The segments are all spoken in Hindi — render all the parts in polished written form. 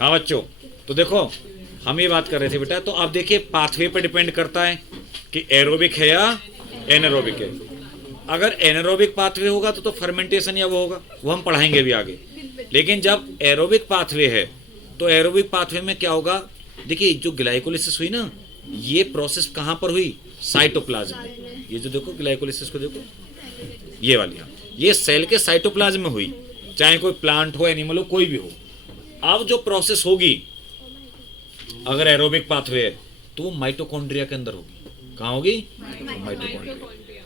हाँ बच्चों, तो देखो हम ये बात कर रहे थे बेटा, तो आप देखिए पाथवे पर डिपेंड करता है कि एरोबिक है या एनारोबिक है। अगर एनारोबिक पाथवे होगा तो फर्मेंटेशन या वो होगा, वो हम पढ़ाएंगे भी आगे। लेकिन जब एरोबिक पाथवे है तो एरोबिक पाथवे में क्या होगा, देखिए जो ग्लाइकोलिसिस हुई ना, ये प्रोसेस कहाँ पर हुई, साइटोप्लाज्म में। ये जो देखो ग्लाइकोलिसिस को देखो, ये वाली, हाँ, ये सेल के साइटोप्लाज्म में हुई, चाहे कोई प्लांट हो, एनिमल हो, कोई भी हो। अब जो प्रोसेस होगी अगर एरोबिक पाथवे है तो वो माइटोकॉन्ड्रिया के अंदर होगी। कहाँ होगी, माइटोकॉन्ड्रिया,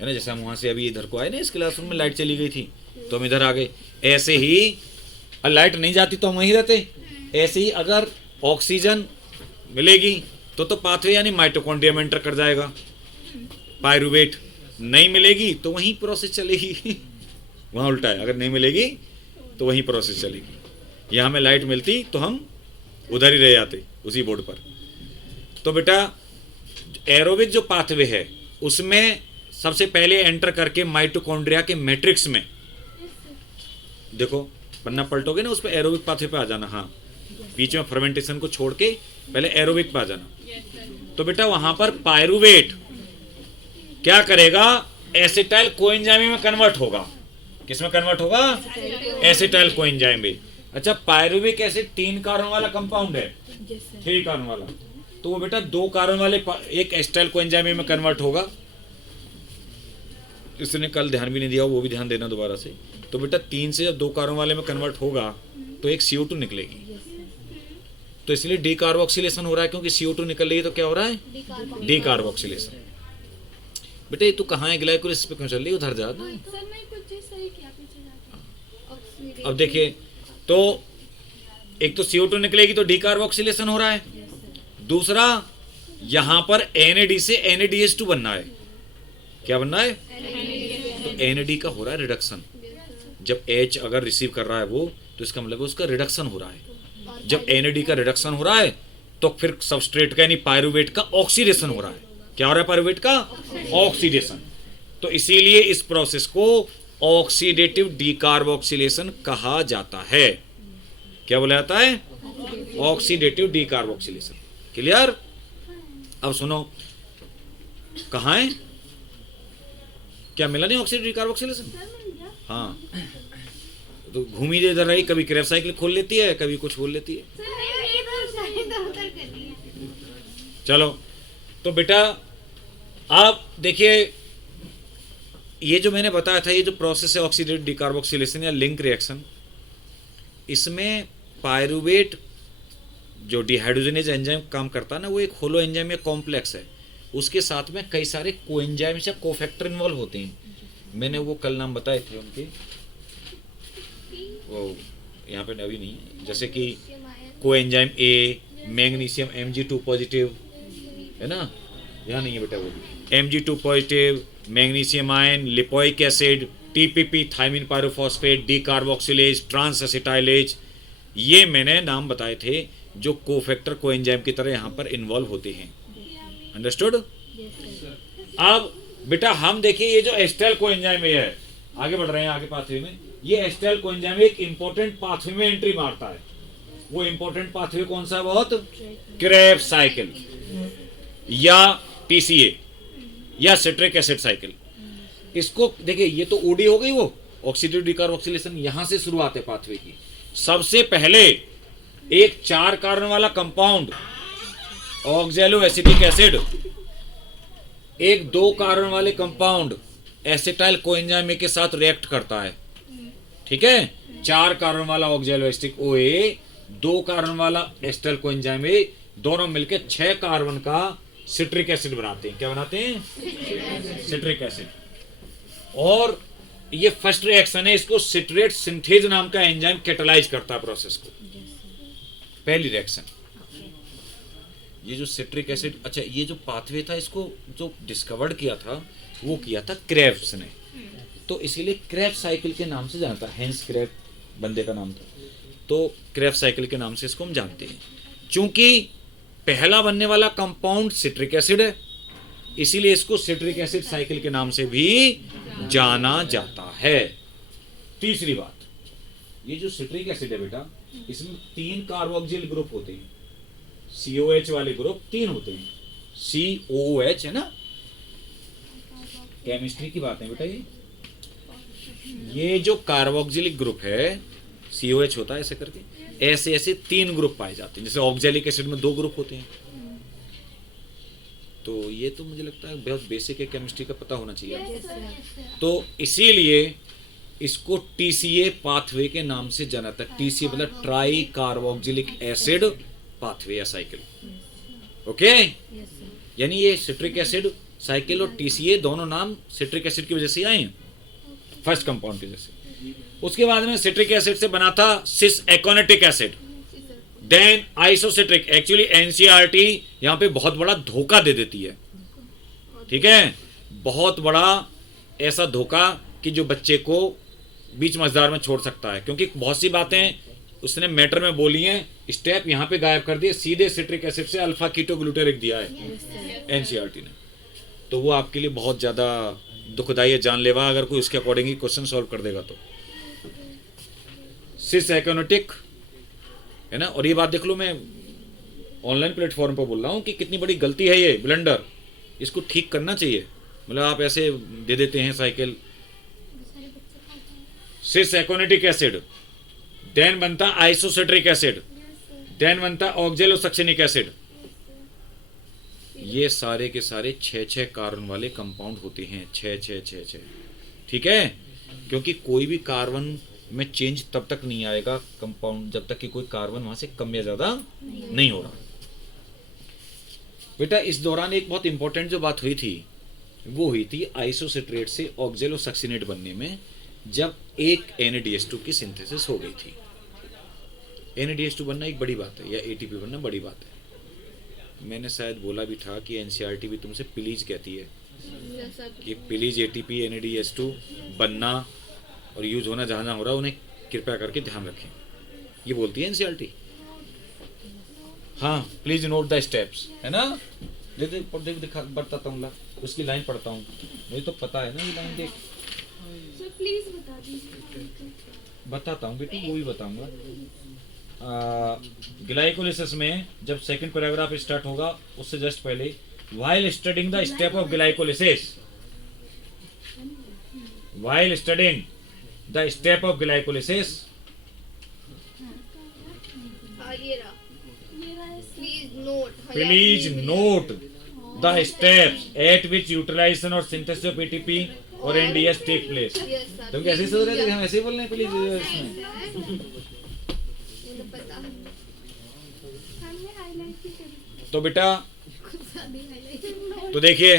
है ना। जैसे हम वहां से अभी इधर को आए ना, इस क्लासरूम में लाइट चली गई थी तो हम इधर आ गए, ऐसे ही लाइट नहीं जाती तो हम वहीं रहते। ऐसे ही अगर ऑक्सीजन मिलेगी तो पाथवे यानी माइटोकॉन्ड्रिया में एंटर कर जाएगा। पायरुवेट नहीं मिलेगी तो वहीं प्रोसेस चलेगी वहाँ उल्टा है, अगर नहीं मिलेगी तो वहीं प्रोसेस चलेगी। यहाँ हमें लाइट मिलती तो हम उधर ही रह जाते, उसी बोर्ड पर। तो बेटा एरोबिक जो पाथवे है उसमें सबसे पहले एंटर करके माइटोकॉन्ड्रिया के मैट्रिक्स में, देखो पन्ना पलटोगे ना, उस पर एरोबिक पाथवे पे आ जाना। हाँ, बीच में फर्मेंटेशन को छोड़ के पहले एरोबिक पे आ जाना। तो बेटा वहां पर पायरुवेट क्या करेगा, एसिटाइल कोएंजाइम में कन्वर्ट होगा। किस में कन्वर्ट होगा, एसिटाइल कोएंजाइम में। अच्छा, पायरुविक एसिड 3 कार्बन वाला कंपाउंड है, 3 कार्बन वाला, तो वो बेटा 2 कार्बन वाले एक एसिटाइल कोएंजाइम में कन्वर्ट होगा। इसने कल ध्यान भी नहीं दिया, वो भी ध्यान देना दोबारा से। तो बेटा 3 से जब 2 कार्बन वाले में कन्वर्ट होगा तो एक CO2 निकलेगी, तो इसलिए डीकार्बोक्सिलेशन हो रहा है, क्योंकि CO2 निकल रही है तो क्या हो रहा है, डीकार्बोक्सिलेशन। बेटा ये तो कहाँ है, ग्लाइकोलिसिस पे क्यों चल रही है, उधर जा। अब देखिए, तो एक तो CO2 निकलेगी तो डीकार्बोक्सिलेशन हो रहा है, दूसरा यहां पर NAD से NADH2 बनना है। क्या बनना है, तो NAD का हो रहा है रिडक्शन। जब H अगर रिसीव कर रहा है वो, तो इसका मतलब उसका रिडक्शन हो रहा है। जब NAD का रिडक्शन हो रहा है तो फिर सबस्ट्रेट का यानी पायरुवेट का ऑक्सीडेशन हो रहा है। क्या हो रहा है, पायरुवेट का ऑक्सीडेशन। तो इसीलिए इस प्रोसेस को ऑक्सीडेटिव डीकार्बोक्सिलेशन कहा जाता है। क्या बोला जाता है, ऑक्सीडेटिव डीकार्बोक्सिलेशन। क्लियर। अब सुनो, कहाँ है, क्या मिला नहीं ऑक्सीडेटिव डीकार्बोक्सिलेशन। हाँ, तो घूमी इधर रही, कभी क्रेब साइकिल खोल लेती है, कभी कुछ खोल लेती है। चलो, तो बेटा आप देखिए, ये जो मैंने बताया था, ये जो प्रोसेस है ऑक्सीडेटिव डीकार्बोक्सिलेशन या लिंक रिएक्शन, इसमें पायरुवेट जो डिहाइड्रोजनेज एंजाइम काम करता है ना, वो एक होलो एंजाइम या कॉम्प्लेक्स है। उसके साथ में कई सारे कोएंजाइम्स या कोफैक्टर इन्वॉल्व होते हैं। मैंने वो कल नाम बताए थे उनके, वो यहाँ पे अभी नहीं है। जैसे कि coenzyme A, magnesium Mg2 positive, है ना, यहाँ नहीं है बेटा वो भी, Mg2 positive, magnesium ion, lipoic acid, TPP thiamine pyrophosphate, decarboxylase, transacetylase, ये मैंने नाम बताए थे जो कोफैक्टर कोएंजाइम की तरह यहाँ पर इन्वॉल्व होते हैं। अंडरस्टूड। अब बेटा हम देखिए, ये जो एसिटाइल कोएंजाइम है, आगे बढ़ रहे हैं आगे पाथवे में, ये एसिटाइल कोएंजाइम एक इंपॉर्टेंट पाथवे में एंट्री मारता है। वो इंपॉर्टेंट पाथवे कौन सा है, बहुत, क्रेब्स साइकिल या TCA या सिट्रिक एसिड साइकिल। इसको देखिए, ये तो OD हो गई, वो ऑक्सीडेटिव डीकार्बोक्सिलेशन यहां से शुरुआत है पाथवे की। सबसे पहले एक 4 कार्बन वाला कंपाउंड ऑक्सैलो एसिटिक एसिड एक 2 कार्बन वाले कंपाउंड एसिटाइल कोएंजाइम के साथ रिएक्ट करता है। ठीक है, 4 कार्बन वाला ऑक्सैलो एसिटिक OA, 2 कार्बन वाला एसिटाइल कोएंजाइम, दोनों मिलकर 6 कार्बन का सिट्रिक एसिड बनाते हैं। क्या बनाते हैं, सिट्रिक एसिड। और ये फर्स्ट रिएक्शन है, इसको सिट्रेट सिंथेज नाम का एंजाइम कैटालाइज करता है प्रोसेस को। पहली रिएक्शन ये जो सिट्रिक एसिड, अच्छा ये जो पाथवे था, इसको जो डिस्कवर्ड किया था वो किया था क्रेब्स ने, तो इसीलिए क्रेब साइकिल के नाम से जानता है। हेंस क्रेब बंदे का नाम था, तो क्रेब साइकिल के नाम से इसको हम जानते हैं। चूंकि पहला बनने वाला कंपाउंड सिट्रिक एसिड है, इसीलिए इसको सिट्रिक एसिड साइकिल के नाम से भी जाना जाता है। तीसरी बात, ये जो सिट्रिक एसिड है बेटा, इसमें 3 कार्बोक्सिल ग्रुप होते हैं, COH वाले ग्रुप 3 होते हैं, COOH है ना, केमिस्ट्री की बात है बेटा। ये जो कार्बोक्सिलिक ग्रुप है COH होता है ऐसे करके, ऐसे ऐसे 3 ग्रुप पाए जाते हैं। जैसे ऑक्जेलिक एसिड में 2 ग्रुप होते हैं। तो ये तो मुझे लगता है बहुत बेसिक है, केमिस्ट्री का पता होना चाहिए। तो इसीलिए इसको TCA पाथवे के नाम से जाना था। TCA मतलब ट्राई कार्बोक्सिलिक एसिड पाथवे या साइकिल। ओके, यानी ये सिट्रिक एसिड साइकिल और TCA दोनों नाम सिट्रिक एसिड की वजह से आए हैं, फर्स्ट कंपाउंड की वजह से। उसके बाद में सिट्रिक एसिड से बना था cis aconitic acid, then isocitric. Actually NCERT यहाँ पे बहुत बड़ा धोखा दे देती है, ठीक है, बहुत बड़ा ऐसा धोखा कि जो बच्चे को बीच मझधार में छोड़ सकता है, क्योंकि बहुत सी बातें उसने मैटर में बोली हैं, स्टेप यहाँ पे गायब कर दिए, सीधे सिट्रिक एसिड से अल्फा कीटोग्लूटेरिक दिया है NCERT ने। तो वो आपके लिए बहुत ज़्यादा दुखदाई है, जानलेवा, अगर कोई उसके अकॉर्डिंग ही क्वेश्चन सॉल्व कर देगा तो। सिस एकोनेटिक है ना। और ये बात देख लो, मैं ऑनलाइन प्लेटफॉर्म पर बोल रहा हूँ कि कितनी बड़ी गलती है ये ब्लंडर, इसको ठीक करना चाहिए। मतलब आप ऐसे दे देते हैं साइकिल, सिस एकोनेटिक एसिड, देन बनता आइसोसिट्रिक एसिड, देन बनता ऑक्जेलोसक्सेनिक एसिड। ये सारे के सारे 6 कार्बन वाले कंपाउंड होते हैं, 6, ठीक है। क्योंकि कोई भी कार्बन में चेंज तब तक नहीं आएगा कंपाउंड जब तक कि कोई कार्बन वहां से कम या ज्यादा नहीं हो रहा। बेटा इस दौरान एक बहुत इंपॉर्टेंट जो बात हुई थी वो हुई थी आइसोसिट्रेट से ऑक्जेलोसक्सिनेट बनने में, जब एक NADH2 की सिंथेसिस हो गई थी। NADH2 बनना एक बड़ी बात है, या ATP बनना बड़ी बात है। मैंने शायद बोला भी था कि NCERT भी तुमसे प्लीज कहती है कि प्लीज ATP NADH2 बनना और यूज होना जहाँ जहाँ हो रहा है उन्हें कृपया करके ध्यान रखें, ये बोलती है NCERT। हाँ, प्लीज नोट द स्टेप्स, है ना। दिखा बताता हूँ, उसकी लाइन पढ़ता हूँ, मुझे तो पता है ना ये लाइन, देख प्लीज बता दीजिए। बताता हूँ बेटी, वो भी बताऊंगा। ग्लाइकोलिसिस में जब सेकंड पैराग्राफ स्टार्ट होगा उससे जस्ट पहले, while studying the step of glycolysis, while studying the step of glycolysis, please note the steps at which utilization और सिंथेसिस ऑफ ATP और NDS टेक प्लेस। तुम कैसे सोच रहे थे, हम ऐसे ही बोल रहे हैं प्लीज इसमें। तो बेटा तो देखिए,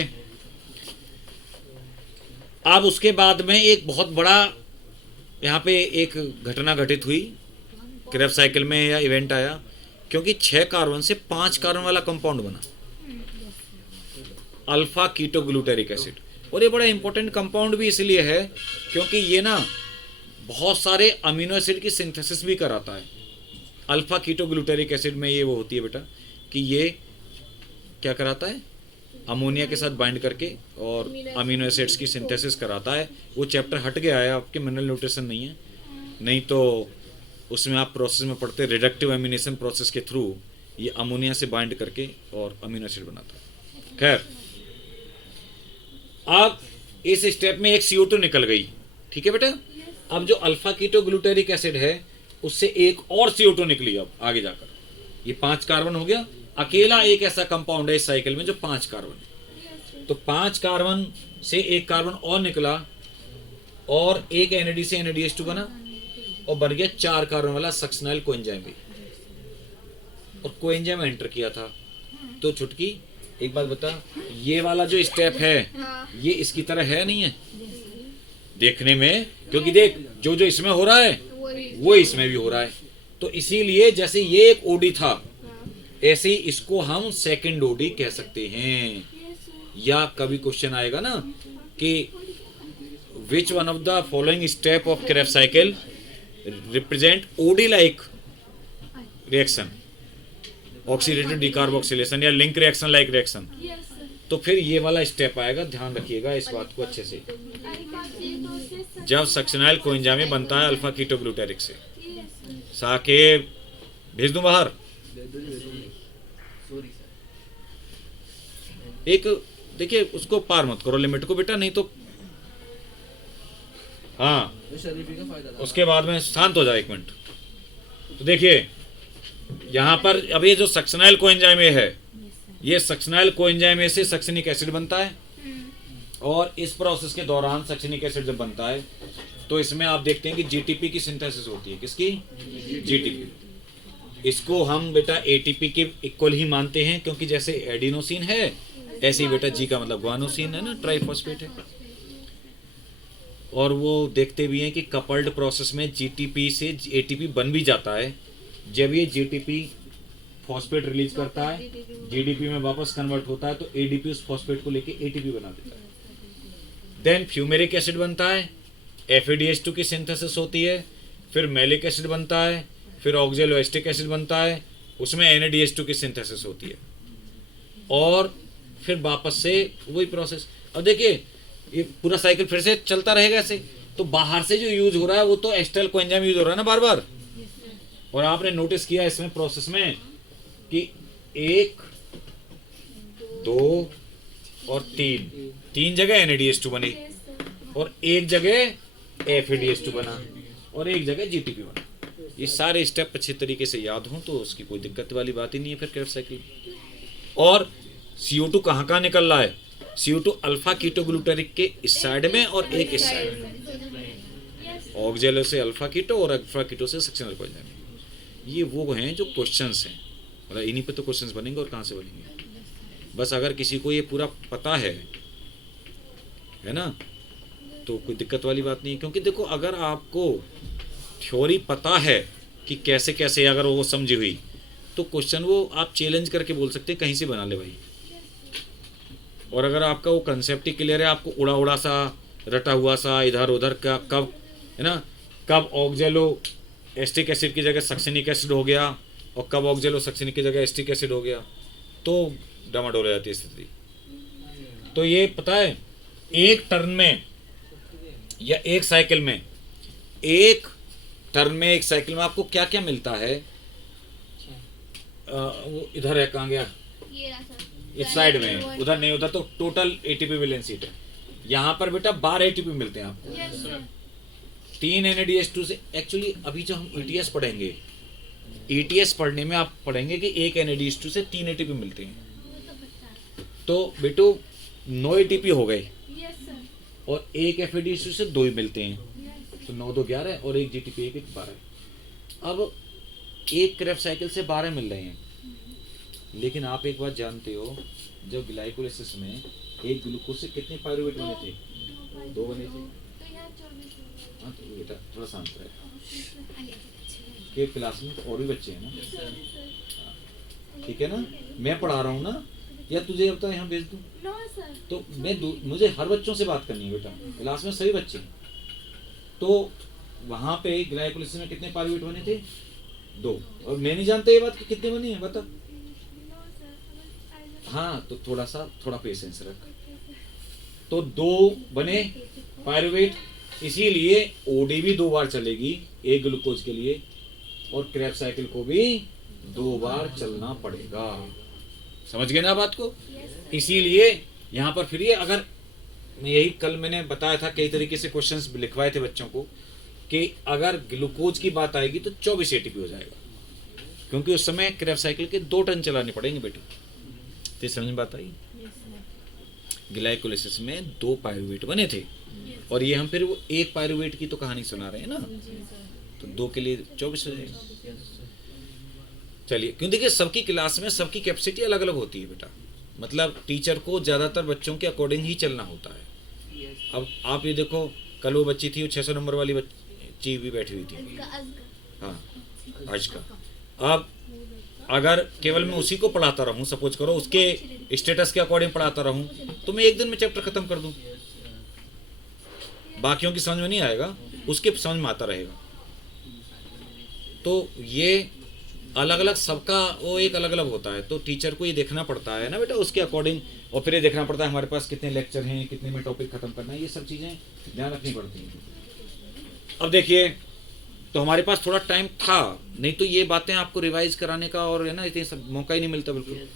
अब उसके बाद में एक बहुत बड़ा यहाँ पे एक घटना घटित हुई क्रेब्स साइकिल में, या इवेंट आया, क्योंकि 6 कार्बन से 5 कार्बन वाला कंपाउंड बना, अल्फा कीटोग्लूटेरिक एसिड। और ये बड़ा इंपॉर्टेंट कंपाउंड भी इसलिए है क्योंकि ये ना बहुत सारे अमीनो एसिड की सिंथेसिस भी कराता है। अल्फा कीटोग्लूटेरिक एसिड में ये वो होती है बेटा कि ये क्या कराता है, अमोनिया के साथ बाइंड करके और अमीनो एसिड्स की सिंथेसिस कराता है। वो चैप्टर हट गया है, आपके मिनरल न्यूट्रिशन नहीं है, नहीं तो उसमें आप प्रोसेस में पढ़ते रिडक्टिव एमिनेशन प्रोसेस के थ्रू ये अमोनिया से बाइंड करके और अमीनो एसिड बनाता है। खैर, अब इस स्टेप में एक CO2 निकल गई, ठीक है बेटा। अब जो अल्फा कीटोग्लूटेरिक एसिड है उससे एक और CO2 निकली, अब आगे जाकर ये 5 कार्बन हो गया। अकेला एक ऐसा कंपाउंड है इस साइकिल में जो 5 कार्बन है, तो 5 कार्बन से एक कार्बन और निकला और एक NAD से NADH2 बना और बन गया 4 कार्बन वाला सक्सेनाइल कोएंजाइम भी। और कोएंजाइम एंटर किया था। तो छुटकी एक बात बता, ये वाला जो स्टेप है ये इसकी तरह है नहीं है देखने में, क्योंकि देख जो जो इसमें हो रहा है वो इसमें भी हो रहा है। तो इसीलिए जैसे ये एक OD था ऐसे ही इसको हम सेकंड OD कह सकते हैं। या कभी क्वेश्चन आएगा ना कि which one of the following step of Krebs cycle represent OD like reaction, oxidative decarboxylation या लिंक रिएक्शन लाइक रिएक्शन, तो फिर ये वाला स्टेप आएगा। ध्यान रखिएगा इस बात को अच्छे से, जब सक्सेनाइल कोएंजाइम बनता है अल्फा कीटोग्लूटेरिक से, साकेब भेज दूं बाहर। एक देखिए उसको पार मत करो लिमिट को बेटा, नहीं तो हाँ उसके बाद में शांत हो जाए 1 मिनट। तो देखिए यहाँ पर अब ये जो सक्शनाइल कोएंजाइम ए है, ये सक्शनाइल कोएंजाइम ए से सक्सिनिक एसिड बनता है, और इस प्रोसेस के दौरान सक्सिनिक एसिड जब बनता है तो इसमें आप देखते हैं कि जीटीपी की सिंथेसिस होती है। किसकी? जीटीपी। इसको हम बेटा एटीपी के इक्वल ही मानते हैं, क्योंकि जैसे एडिनोसिन है ऐसे ही बेटा जी का मतलब ग्वानोसिन है ना, ट्राइफॉस्फेट है। और वो देखते भी हैं कि कपल्ड प्रोसेस में जीटीपी से एटीपी बन भी जाता है। जब ये जीटीपी फॉस्फेट रिलीज करता है, जीडीपी में वापस कन्वर्ट होता है, तो एडीपी उस फॉस्फेट को लेके एटीपी बना देता है। देन फ्यूमेरिक एसिड बनता है, FADH2 की सिंथेसिस होती है, फिर मैलिक एसिड बनता है, फिर ऑक्जेलोएस्टिक एसिड बनता है, उसमें NADH2 की सिंथेसिस होती है, और फिर वापस से वही प्रोसेस। अब देखिए ये पूरा साइकिल फिर से चलता रहेगा ऐसे। तो बाहर से जो यूज हो रहा है वो तो एक्सटर्नल कोएंजाइम यूज हो रहा है ना बार बार। और आपने नोटिस किया इसमें प्रोसेस में कि 1, 2 और 3 जगह NADH2 बनी, और एक जगह FADH2 बना, और एक जगह GTP बना। ये सारे स्टेप अच्छे तरीके से याद हों तो उसकी कोई दिक्कत वाली बात ही नहीं है फिर क्रेब्स साइकिल। और CO2 कहाँ निकल रहा है? CO2 अल्फा कीटोग्लूटारिक के इस साइड में और एक इस साइड में। ऑक्जेलो से अल्फा कीटो और अल्फा कीटो से सक्शनल कोएंजाइम। ये वो हैं जो क्वेश्चंस हैं, मतलब इन्हीं पे तो क्वेश्चंस बनेंगे और कहाँ से बनेंगे। बस अगर किसी को ये पूरा पता है ना, तो कोई दिक्कत वाली बात नहीं है। क्योंकि देखो अगर आपको थ्योरी पता है कि कैसे कैसे अगर वो समझी हुई, तो क्वेश्चन वो आप चैलेंज करके बोल सकते हैं कहीं से बना ले भाई। और अगर आपका वो कंसेप्ट ही क्लियर है, आपको उड़ा उड़ा सा रटा हुआ सा इधर उधर का कब है ना, कब ऑक्जेलो एस्टिक एसिड की जगह सक्सिनिक एसिड हो गया और कब ऑक्जेलो सक्सिनिक की जगह एस्टिक एसिड हो गया, तो डामाडोल हो जाती है स्थिति। तो ये पता है एक टर्न में या एक साइकिल में, एक टर्न में एक साइकिल में आपको क्या क्या मिलता है। वो इधर है, कहाँ गया? इस साइड में, उधर नहीं, उधर तो टोटल एटीपी वैलेंस सीट है। यहाँ पर बेटा 12 एटीपी मिलते हैं आपको। 3 NADH2 से। एक्चुअली अभी जो हम ETS पढ़ेंगे, ETS पढ़ने में आप पढ़ेंगे कि एक NADH2 से 3 एटीपी मिलते हैं। तो बेटो 9 एटीपी हो गए, और एक FADH2 से 2 ही मिलते हैं, तो 9 2 11 और एक GTP 1 1 12। अब एक क्रेब्स साइकिल से 12 मिल रहे हैं, लेकिन आप एक बात जानते हो, जब ग्लाइकोलाइसिस में एक ग्लूकोज से कितने पायरुवेट बने थे? 2 बने थे। हाँ तो बेटा थोड़ा शांत रहे, के क्लास में और भी बच्चे हैं ना, ठीक है ना, मैं पढ़ा रहा हूँ ना, या तुझे अब तो यहाँ भेज दूँ? तो मुझे हर बच्चों से बात करनी है बेटा, क्लास में सभी बच्चे। तो वहाँ पे ग्लाइकोलाइसिस में कितने पायरुवेट बने थे? 2। और मैं नहीं जानता ये बात कि कितने बनी है, बता। हाँ तो थोड़ा पेशेंस रख। तो 2 बने पायरुवेट, इसीलिए ओडी भी 2 बार चलेगी एक ग्लूकोज के लिए, और क्रेब्स साइकिल को भी 2 बार चलना पड़ेगा। समझ गए ना बात को? इसीलिए यहाँ पर फिर ये, अगर यही कल मैंने बताया था, कई तरीके से क्वेश्चंस लिखवाए थे बच्चों को, कि अगर ग्लूकोज की बात आएगी तो 24 एटीपी हो जाएगा, क्योंकि उस समय क्रेब्स साइकिल के 2 टर्न चलाने पड़ेंगे बेटे। तो समझ में बात आई? ग्लाइकोलाइसिस में 2 पायरुवेट बने थे, और ये हम फिर वो एक पायरुवेट की तो कहानी सुना रहे हैं ना, तो 2 के लिए 24 हो जाएगा। चलिए, क्यों देखिए सबकी क्लास में सबकी कैपेसिटी अलग अलग होती है बेटा, मतलब टीचर को ज़्यादातर बच्चों के अकॉर्डिंग ही चलना होता है। अब आप ये देखो, कल वो बच्ची थी, वो 600 नंबर वाली बच्ची भी बैठी हुई थी, हाँ आज का। अब अगर केवल मैं उसी को पढ़ाता रहूं, सपोज करो उसके स्टेटस के अकॉर्डिंग पढ़ाता रहूं, तो मैं एक दिन में चैप्टर खत्म कर दूं, बाकियों की समझ में नहीं आएगा, उसके समझ में आता रहेगा। तो ये अलग अलग सबका वो एक अलग अलग होता है, तो टीचर को ये देखना पड़ता है ना बेटा उसके अकॉर्डिंग, और फिर ये देखना पड़ता है हमारे पास कितने लेक्चर हैं, कितने में टॉपिक खत्म करना है, ये सब चीज़ें ध्यान रखनी पड़ती हैं। अब देखिए तो हमारे पास थोड़ा टाइम था, नहीं तो ये बातें आपको रिवाइज कराने का और है ना इतने सब मौका ही नहीं मिलता बिल्कुल।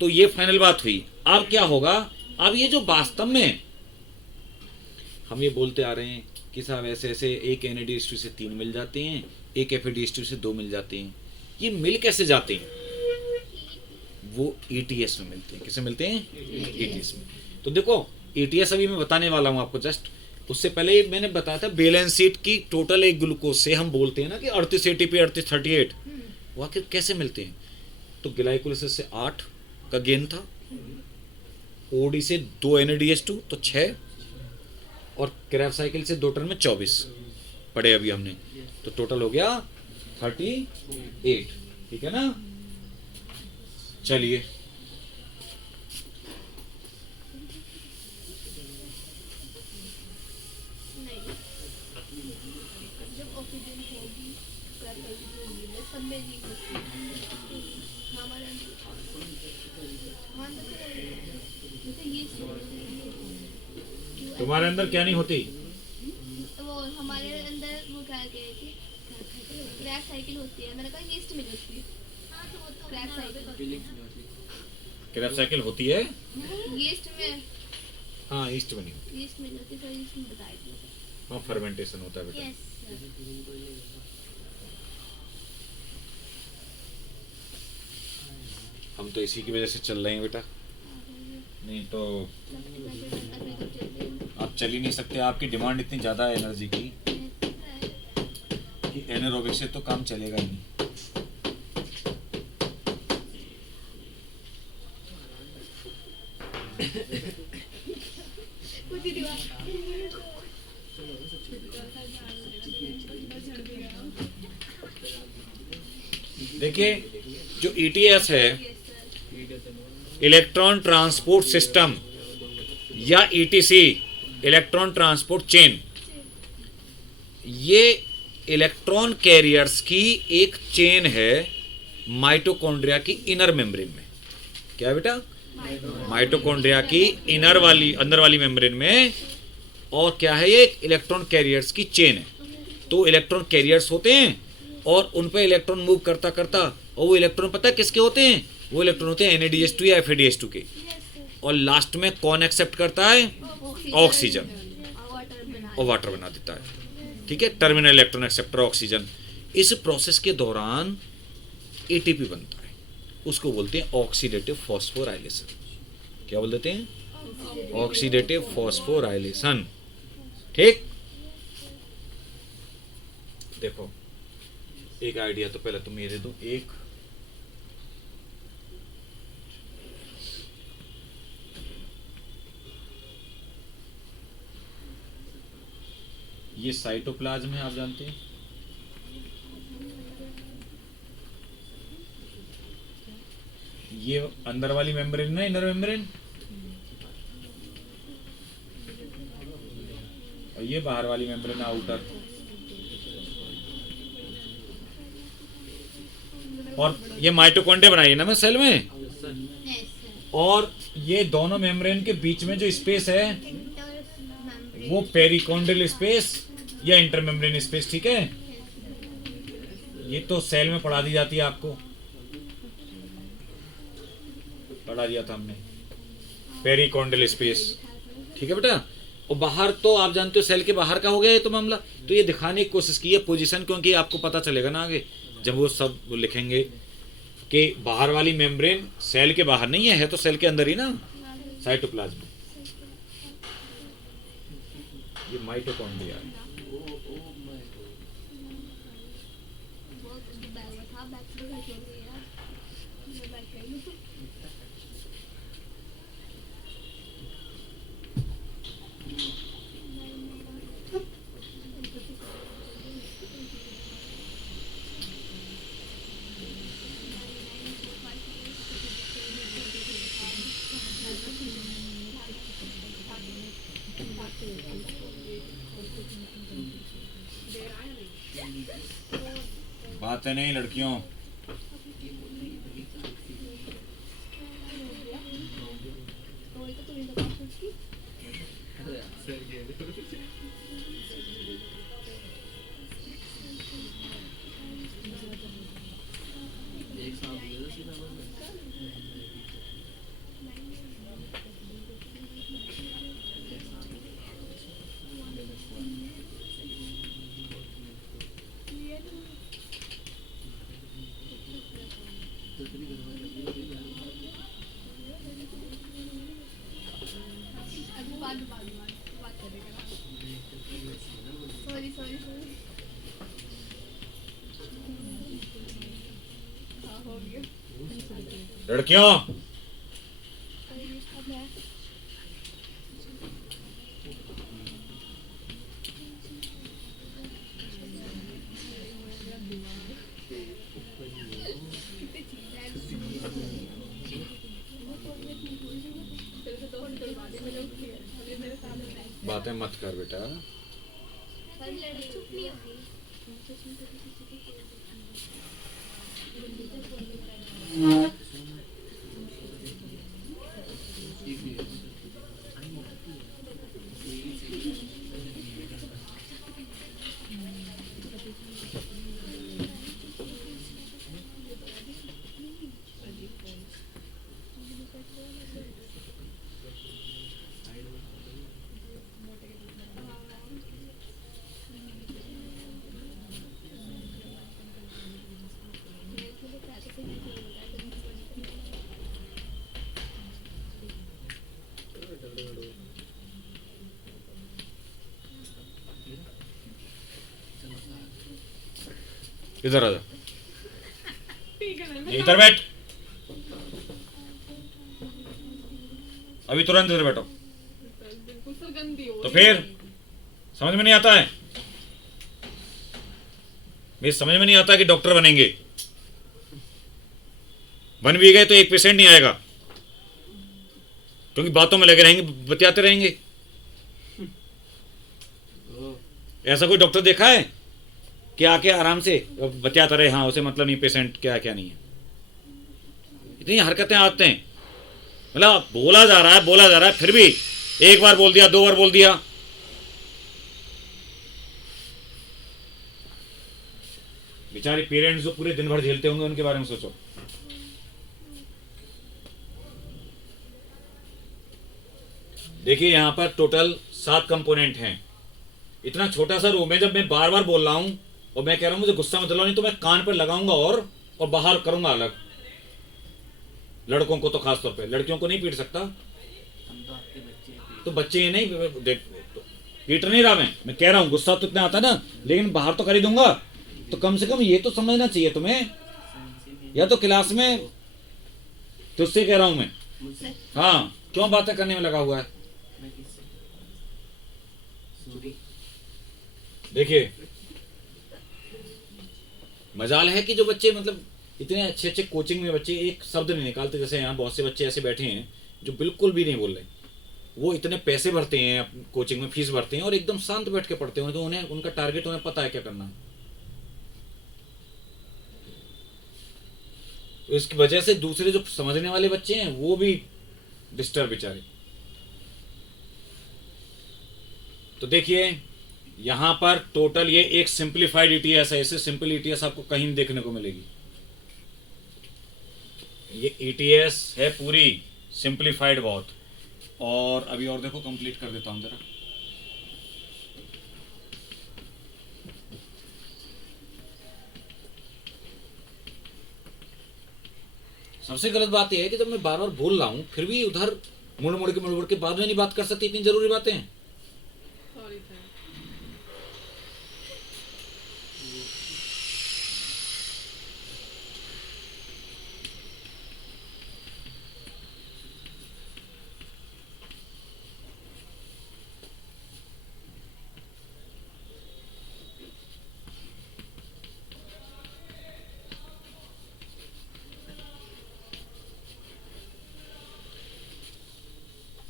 तो ये फाइनल बात हुई। अब क्या होगा, अब ये जो वास्तव में हम ये बोलते आ रहे हैं कि साहब ऐसे ऐसे एक NADH2 से 3 मिल जाते हैं, एक FADH2 से 2 मिल जाते हैं, ये मिल कैसे जाते हैं? वो ETS में मिलते हैं। किसे मिलते हैं? ETS में। तो देखो ETS अभी मैं बताने वाला हूँ आपको, जस्ट उससे पहले मैंने बताया था बैलेंस शीट की टोटल एक ग्लूकोज से हम बोलते हैं ना कि 38 ATP 38 38, वो आखिर कैसे मिलते हैं? तो ग्लाइकोलाइसिस से 8 का गेन था, OD से 2 NADH2 तो 6, और क्रैब साइकिल से 2 टर्म में 24 पढ़े अभी हमने, तो टोटल हो गया 38। ठीक है ना? चलिए जब ऑक्सीजन होगी सब में नहीं होती हमारे तुम्हारे अंदर क्या नहीं होती? वो हमारे अंदर वो क्या कहे थी, क्रैक साइकिल होती है। मैंने कहा यीस्ट मिल होती है। क्रैक साइकिल, क्रैब साइकिल होती है, यीस्ट में, हाँ ईस्ट में नहीं होती, यीस्ट मिल होती है। सर यीस्ट में बताई थी। हाँ फर्मेंटेशन होता है बेटा। यस हम तो इसी की वजह से चल रहे हैं बेटा, नहीं तो आप चल ही नहीं सकते। आपकी डिमांड इतनी ज़्यादा है एनर्जी की कि एनारोबिक से तो काम चलेगा ही नहीं। देखिए जो ETS है, इलेक्ट्रॉन ट्रांसपोर्ट सिस्टम, या ETC इलेक्ट्रॉन ट्रांसपोर्ट चेन, ये इलेक्ट्रॉन कैरियर्स की एक चेन है माइटोकॉन्ड्रिया की इनर मेम्ब्रेन में। क्या बेटा? माइटोकॉन्ड्रिया की इनर वाली, अंदर वाली मेम्ब्रेन में। और क्या है ये? इलेक्ट्रॉन कैरियर्स की चेन है। तो इलेक्ट्रॉन कैरियर्स होते हैं और उन पर इलेक्ट्रॉन मूव करता करता, और वो इलेक्ट्रॉन पता है किसके होते हैं? वो इलेक्ट्रॉन होते हैं NADH2 या FADH2 के। और लास्ट में कौन एक्सेप्ट करता है? ऑक्सीजन, और वाटर बना देता है। ठीक है, टर्मिनल इलेक्ट्रॉन एक्सेप्टर ऑक्सीजन। इस प्रोसेस के दौरान ATP बनता है, उसको बोलते हैं ऑक्सीडेटिव फॉस्फोराइलेशन। क्या बोल देते हैं? Oxidative phosphorylation. ठीक, देखो एक आइडिया तो पहले तुम ये दे दो। एक ये साइटोप्लाज्म है, आप जानते हैं। ये अंदर वाली मेम्ब्रेन ना, इनर मेम्ब्रेन, और ये बाहर वाली मेम्ब्रेन आउटर। और ये माइटोकॉन्ड्रिया बनाई है ना मैं सेल में, और ये दोनों मेम्ब्रेन के बीच में जो स्पेस है वो पेरिकॉन्ड्रियल स्पेस या इंटरमेम्ब्रेन स्पेस। ठीक है, ये तो सेल में पढ़ा दी जाती है, आपको पढ़ा दिया था हमने, पेरिकॉन्ड्रियल स्पेस। ठीक है बेटा। और बाहर तो आप जानते हो सेल के बाहर का हो गया ये तो मामला। तो ये दिखाने की कोशिश की है पोजीशन, क्योंकि आपको पता चलेगा ना आगे जब वो सब लिखेंगे कि बाहर वाली मेम्ब्रेन सेल के बाहर नहीं है तो सेल के अंदर ही ना, साइटोप्लाज्म। ये माइटोकॉन्ड्रिया है। बातें नहीं लड़कियों। लड़कियों बातें मत कर बेटा। इधर आ जा, इधर बैठ, अभी तुरंत इधर बैठो। तो फिर समझ में नहीं आता है? मेरी समझ में नहीं आता कि डॉक्टर बनेंगे, बन भी गए तो एक पेशेंट नहीं आएगा, क्योंकि बातों में लगे रहेंगे, बतियाते रहेंगे। ऐसा कोई डॉक्टर देखा है कि आके आराम से बतियाता रहे, हाँ उसे मतलब नहीं पेशेंट क्या है क्या नहीं है। इतनी हरकतें आते हैं, मतलब बोला जा रहा है, फिर भी एक बार बोल दिया, 2 बार बोल दिया। बेचारे पेरेंट्स जो पूरे दिन भर झेलते होंगे, उनके बारे में सोचो। देखिए यहां पर टोटल 7 कंपोनेंट हैं। इतना छोटा सा रूम है, जब मैं बार बार बोल रहा हूं और मैं कह रहा हूं मुझे गुस्सा मत दिलाओ, नहीं तो मैं कान पर लगाऊंगा और बाहर करूंगा अलग। लड़कों को तो खास तौर पे, लड़कियों को नहीं पीट सकता। तो बच्चे ही नहीं देख, पीट नहीं रहा मैं कह रहा हूं गुस्सा तो इतना आता ना, लेकिन बाहर तो कर ही दूंगा। तो कम से कम ये तो समझना चाहिए तुम्हें, या तो क्लास में, तुझसे कह रहा हूं मैं। हाँ क्यों बातें करने में लगा हुआ है? देखिए मजाल है कि जो बच्चे मतलब इतने अच्छे अच्छे कोचिंग में बच्चे एक शब्द नहीं निकालते, जैसे यहाँ बहुत से बच्चे ऐसे बैठे हैं जो बिल्कुल भी नहीं बोल रहे। वो इतने पैसे भरते हैं कोचिंग में, फीस भरते हैं और एकदम शांत बैठ के पढ़ते हैं, उन्हें उनका टारगेट उन्हें पता है क्या करना है। इसकी वजह से दूसरे जो समझने वाले बच्चे हैं वो भी डिस्टर्ब बेचारे। तो देखिए यहां पर टोटल ये एक सिंप्लीफाइड ईटीएस है, ऐसे सिंपल ईटीएस आपको कहीं नहीं देखने को मिलेगी। ये ईटीएस है पूरी सिंप्लीफाइड बहुत। और अभी और देखो कंप्लीट कर देता हूं जरा। सबसे गलत बात यह है कि जब मैं बार बार बोल रहा हूं फिर भी उधर मुड़ मुड़ के बाद में नहीं बात कर सकती, इतनी जरूरी बातें हैं।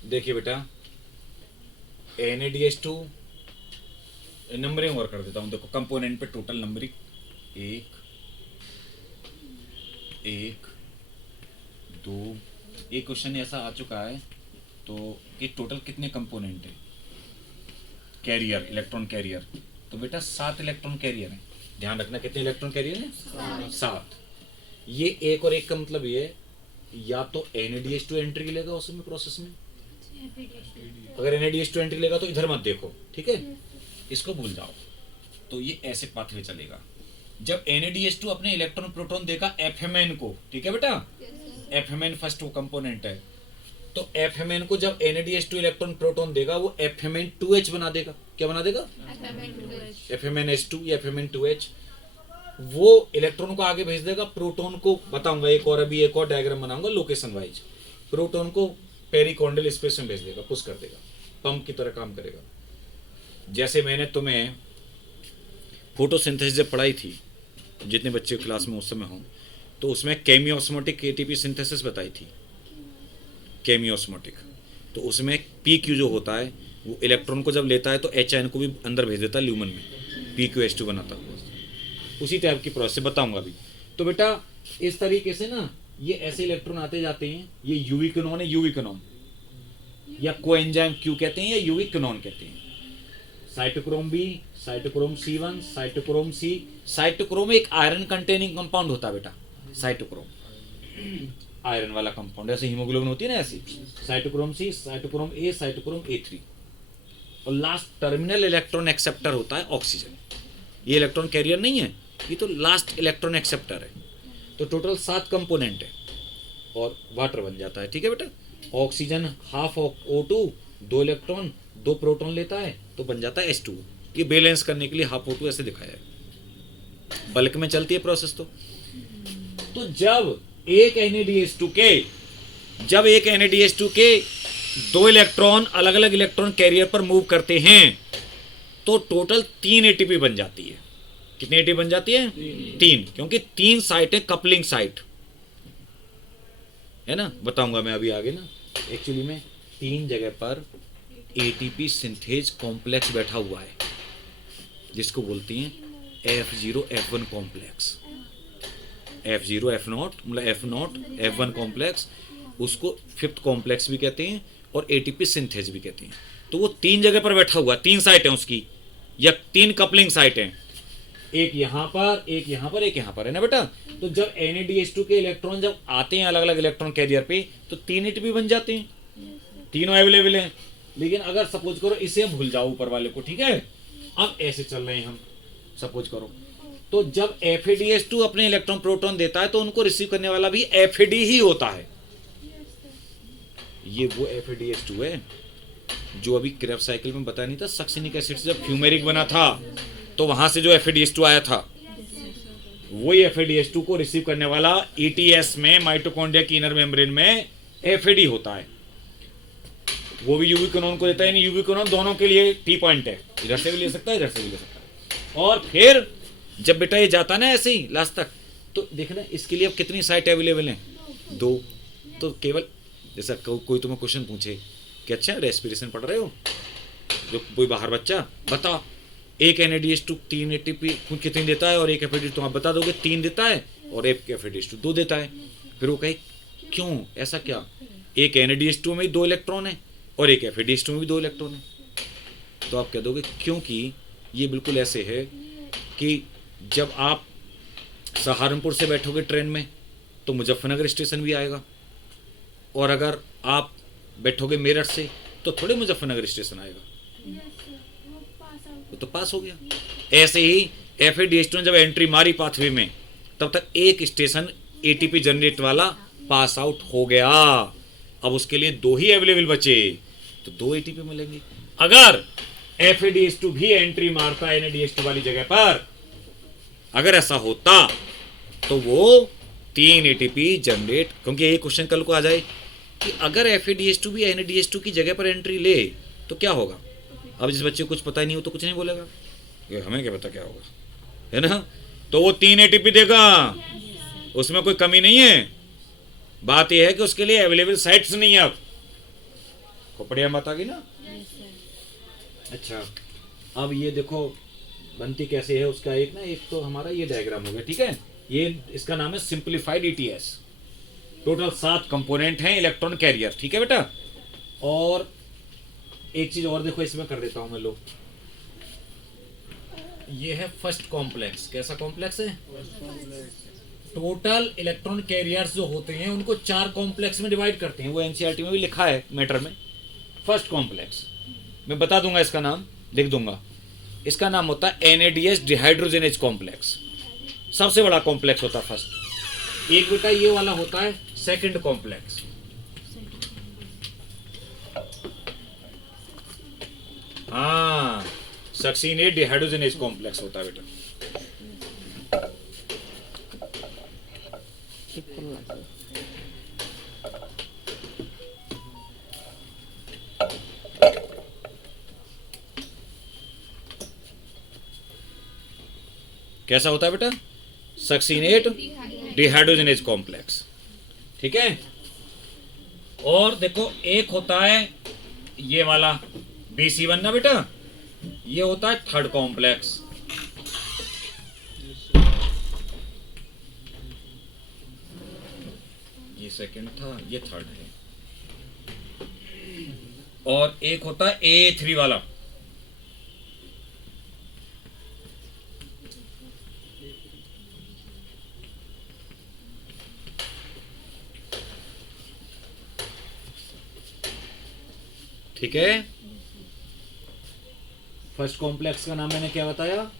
देखिए बेटा NaDH2 नंबरिंग और कर देता हूं। देखो कंपोनेंट पे टोटल नंबरिंग 1 1 2। एक क्वेश्चन ऐसा आ चुका है तो कि टोटल कितने कंपोनेंट है कैरियर, इलेक्ट्रॉन कैरियर। तो बेटा 7 इलेक्ट्रॉन कैरियर है। ध्यान रखना कितने इलेक्ट्रॉन कैरियर है? 7। ये एक और एक का मतलब ये या तो NaDH2 एंट्री लेगा उसमें प्रोसेस में, अगर NaDH2 एंट्री लेगा तो इधर मत देखो, ठीक है, इसको भूल जाओ। तो ये ऐसे पाथवे चलेगा। जब NaDH2 अपने इलेक्ट्रॉन प्रोटॉन देगा FMN को, ठीक है बेटा, FMN फर्स्ट वो कंपोनेंट है, तो FMN को जब NaDH2 इलेक्ट्रॉन प्रोटॉन देगा वो FMN2H बना देगा। क्या बना देगा? FMNH2 या FMN2H। वो इलेक्ट्रॉन को आगे भेज देगा, प्रोटॉन को बताऊंगा एक और, अभी एक और डायग्राम बनाऊंगा लोकेशन वाइज। प्रोटॉन को पेरिकॉन्डल स्पेस में भेज देगा, पुश कर देगा, पंप की तरह काम करेगा। जैसे मैंने तुम्हें फोटोसिंथेसिस जब पढ़ाई थी, जितने बच्चे क्लास में उस समय हों, तो उसमें केमियोस्मोटिक एटीपी सिंथेसिस बताई थी, केमियोस्मोटिक। तो उसमें PQ जो होता है वो इलेक्ट्रॉन को जब लेता है तो HN को भी अंदर भेज देता है ल्यूमन में, PQH2 बनाता हुआ। उसी टाइप की प्रोसेस बताऊंगा अभी। तो बेटा इस तरीके से ना ये ऐसे इलेक्ट्रॉन आते जाते हैं। ये यूवी किनोन है, यूवी किनोन, या कोएंजाइम क्यू कहते हैं या यूवी किनोन कहते हैं। Cytochrome b, cytochrome C1, cytochrome C। Cytochrome एक आयरन कंटेनिंग कंपाउंड होता है बेटा, साइटोक्रोम आयरन वाला कंपाउंड, ऐसे हीमोग्लोबिन होती है ना ऐसी। Cytochrome C, cytochrome A, cytochrome A3। और लास्ट टर्मिनल इलेक्ट्रॉन एक्सेप्टर होता है ऑक्सीजन। ये इलेक्ट्रॉन कैरियर नहीं है, ये तो लास्ट इलेक्ट्रॉन एक्सेप्टर है। तो टोटल 7 कंपोनेंट है और वाटर बन जाता है। ठीक है बेटा, oxygen half O2, 2 electron 2 proton लेता है तो बन जाता है H2। ये बैलेंस करने के लिए हाफ O2 ऐसे दिखाया है। बल्क में चलती है प्रोसेस। तो जब एक NADH2 के 2 इलेक्ट्रॉन अलग अलग इलेक्ट्रॉन कैरियर पर मूव करते हैं तो टोटल 3 ATP बन जाती है। कितनी ATP बन जाती है? 3, क्योंकि 3 साइट है, कपलिंग साइट है ना, बताऊंगा मैं अभी आगे ना। एक्चुअली में 3 जगह पर ATP सिंथेज कॉम्प्लेक्स बैठा हुआ है, जिसको बोलती हैं F0 F1 complex. F0 F0 मतलब F0 F1 कॉम्प्लेक्स, उसको 5th कॉम्प्लेक्स भी कहते हैं और ATP सिंथेज भी कहते हैं। तो वो 3 जगह पर बैठा हुआ, 3 साइट है उसकी, या 3 कपलिंग साइट हैं, एक यहाँ पर, एक यहाँ पर, एक यहाँ पर, है ना बेटा। तो जब NADH2 के इलेक्ट्रॉन जब आते हैं अलग अलग इलेक्ट्रॉन कैरियर पे तो 3 ATP बन जाते हैं, तीनों अवेलेबल हैं। लेकिन अगर सपोज करो इसे भूल जाओ ऊपर वाले को, ठीक है, अब ऐसे चल रहे हैं हम, सपोज करो, तो जब FADH2 अपने इलेक्ट्रॉन प्रोटॉन देता है तो उनको रिसीव करने वाला भी FAD ही होता है। ये वो FADH2 है जो अभी क्रेब्स साइकिल में बताया नहीं था, सक्सिनिक एसिड से जब फ्यूमेरिक बना था तो वहां से जो FADH2 आया था, वही FADH2 को रिसीव करने वाला ETS में, माइटोकॉन्ड्रिया की इनर मेम्ब्रेन में FAD होता है। वो भी यूवी किनोन को देता है, यानी यूवी किनोन दोनों के लिए T पॉइंट है, इधर से भी ले सकता है, इधर से भी ले सकता है। और फिर जब बेटा ये जाता ना ऐसे ही लास्ट तक, तो देखना इसके लिए अब कितनी साइट अवेलेबल हैं? 2। तो केवल जैसा कोई तुम्हें क्वेश्चन पूछे कि अच्छा रेस्पिरेशन पढ़ रहे हो, जो कोई बाहर बच्चा बता, एक NADH2 3 ATP कितनी देता है और एक FADH2, तुम आप बता दोगे 3 देता है और एक FADH2 2 देता है। फिर वो कहे क्यों, ऐसा क्या? एक NADH2 में 2 इलेक्ट्रॉन है और एक FADH2 में भी 2 इलेक्ट्रॉन है। तो आप कह दोगे क्योंकि ये बिल्कुल ऐसे है कि जब आप सहारनपुर से बैठोगे ट्रेन में तो मुजफ्फरनगर स्टेशन भी आएगा, और अगर आप बैठोगे मेरठ से तो थोड़े मुजफ्फरनगर स्टेशन आएगा, तो पास हो गया। ऐसे ही FADH2 ने जब एंट्री मारी पाथवे में, तब तक एक स्टेशन ATP जनरेट वाला पास आउट हो गया। अब उसके लिए 2 ही अवेलेबल बचे, तो 2 ATP मिलेंगे। अगर FADH2 भी एंट्री मारता है NADH2 वाली जगह पर, अगर ऐसा होता तो वो 3 ATP जनरेट, क्योंकि ये क्वेश्चन कल को आ जाए कि अगर FADH2 भी NADH2 की जगह पर एंट्री ले तो क्या होगा। अब जिस बच्चे को कुछ पता ही नहीं हो तो कुछ नहीं बोलेगा, कि हमें क्या पता क्या होगा, है ना। तो वो 3 ATP देगा, उसमें कोई कमी नहीं है। बात यह है कि उसके लिए अवेलेबल साइट्स नहीं है। अब खोपड़िया बात आ गई ना। अच्छा, अब ये देखो बनती कैसे है उसका एक ना, एक तो हमारा ये डायग्राम हो गया, ठीक है। ये इसका नाम है सिंप्लीफाइड ETS। टोटल 7 कंपोनेंट हैं इलेक्ट्रॉन कैरियर, ठीक है बेटा। और एक चीज और देखो, इसमें कर देता हूं मैं, लो ये है फर्स्ट कॉम्प्लेक्स। कैसा कॉम्प्लेक्स है? टोटल इलेक्ट्रॉन कैरियर्स जो होते हैं उनको 4 कॉम्प्लेक्स में डिवाइड करते हैं, वो NCERT में भी लिखा है मैटर में। फर्स्ट कॉम्प्लेक्स मैं बता दूंगा, इसका नाम लिख दूंगा, इसका नाम होता है NADH डिहाइड्रोजनेज कॉम्प्लेक्स। सबसे बड़ा कॉम्प्लेक्स होता है फर्स्ट। एक बेटा ये वाला होता है सेकंड कॉम्प्लेक्स। हाँ, सक्सीनेट डिहाइड्रोजनेज कॉम्प्लेक्स होता है बेटा। कैसा होता है बेटा? सक्सीनेट डिहाइड्रोजनेज कॉम्प्लेक्स, ठीक है। और देखो एक होता है ये वाला BC1 ना बेटा, ये होता है थर्ड कॉम्प्लेक्स। ये सेकंड था, ये थर्ड है। और एक होता है A3 वाला, ठीक है। फर्स्ट कॉम्प्लेक्स का नाम मैंने क्या बताया?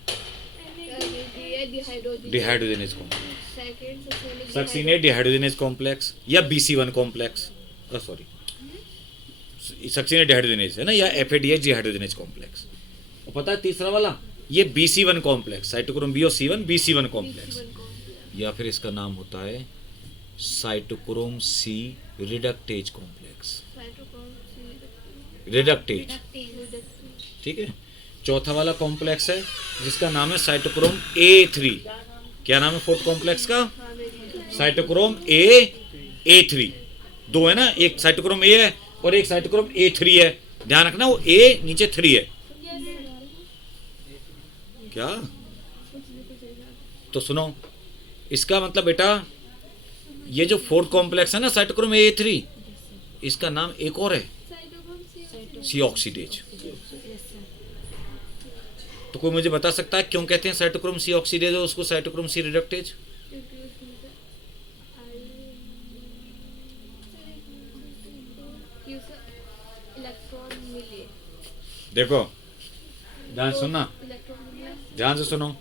Dehydrogenase complex, succinate dehydrogenase complex या BC1 complex, sorry succinate dehydrogenase है ना, या FADH डिहाइड्रोजनेज कॉम्प्लेक्स। और पता है तीसरा वाला ये BC1 कॉम्प्लेक्स, साइटोक्रोम B और C1 BC1 कॉम्प्लेक्स, या फिर इसका नाम होता है cytochrome C reductase complex, reductase, ठीक है। चौथा वाला कॉम्प्लेक्स है जिसका नाम है साइटोक्रोम A3। क्या नाम है फोर्थ कॉम्प्लेक्स का? Cytochrome A3। दो है ना, एक साइटोक्रोम A है और एक साइटोक्रोम A3 है। ध्यान रखना वो A नीचे 3 है। क्या? तो सुनो, इसका मतलब बेटा ये जो फोर्थ कॉम्प्लेक्स है ना साइटोक्रोम A3, इसका नाम एक और है C ऑक्सीडेज। तो कोई मुझे बता सकता है क्यों कहते हैं साइटोक्रोम C ऑक्सीडेज और उसको साइटोक्रोम C रिडक्टेज? देखो ध्यान सुनना, ध्यान से सुनो,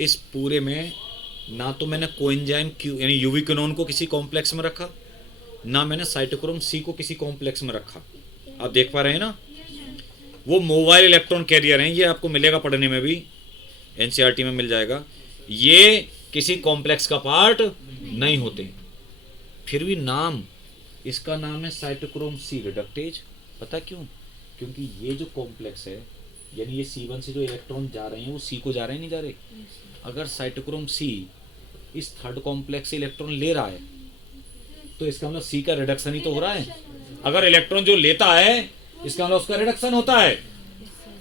इस पूरे में ना तो मैंने कोएंजाइम Q यानी यूबिक्विनोन को किसी कॉम्प्लेक्स में रखा, ना मैंने साइटोक्रोम C को किसी कॉम्प्लेक्स में रखा। आप देख पा रहे हैं ना, वो मोबाइल इलेक्ट्रॉन कैरियर हैं, ये आपको मिलेगा पढ़ने में भी, NCERT में मिल जाएगा। ये किसी कॉम्प्लेक्स का पार्ट नहीं होते, फिर भी नाम इसका नाम है साइटोक्रोम C रिडक्टेज। पता क्यों? क्योंकि ये जो कॉम्प्लेक्स है, यानी ये C1 से जो इलेक्ट्रॉन जा रहे हैं वो C को जा रहे हैं, नहीं जा रहे? अगर साइटोक्रोम C इस थर्ड कॉम्प्लेक्स से इलेक्ट्रॉन ले रहा है तो इसका मतलब C का रिडक्शन ही तो हो रहा है। अगर इलेक्ट्रॉन जो लेता है इसका मतलब उसका रिडक्शन होता है,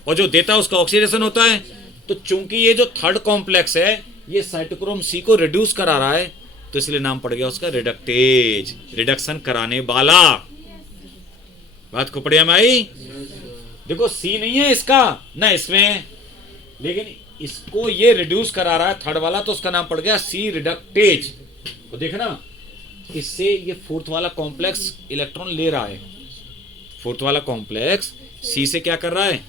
और जो देता है उसका ऑक्सीडेशन होता है। तो चूंकि ये जो थर्ड कॉम्प्लेक्स है ये साइटोक्रोम C को रिड्यूस करा रहा है, तो इसलिए नाम पड़ गया उसका रिडक्टेज, रिडक्शन कराने वाला। बात खोपड़िया में आई? देखो C नहीं है इसका ना इसमें, लेकिन इसको ये रिड्यूस करा रहा है थर्ड वाला, तो उसका नाम पड़ गया C रिडक्टेज। तो देखना, इससे ये फोर्थ वाला कॉम्प्लेक्स इलेक्ट्रॉन ले रहा है, फोर्थ वाला कॉम्प्लेक्स C से क्या कर रहा है?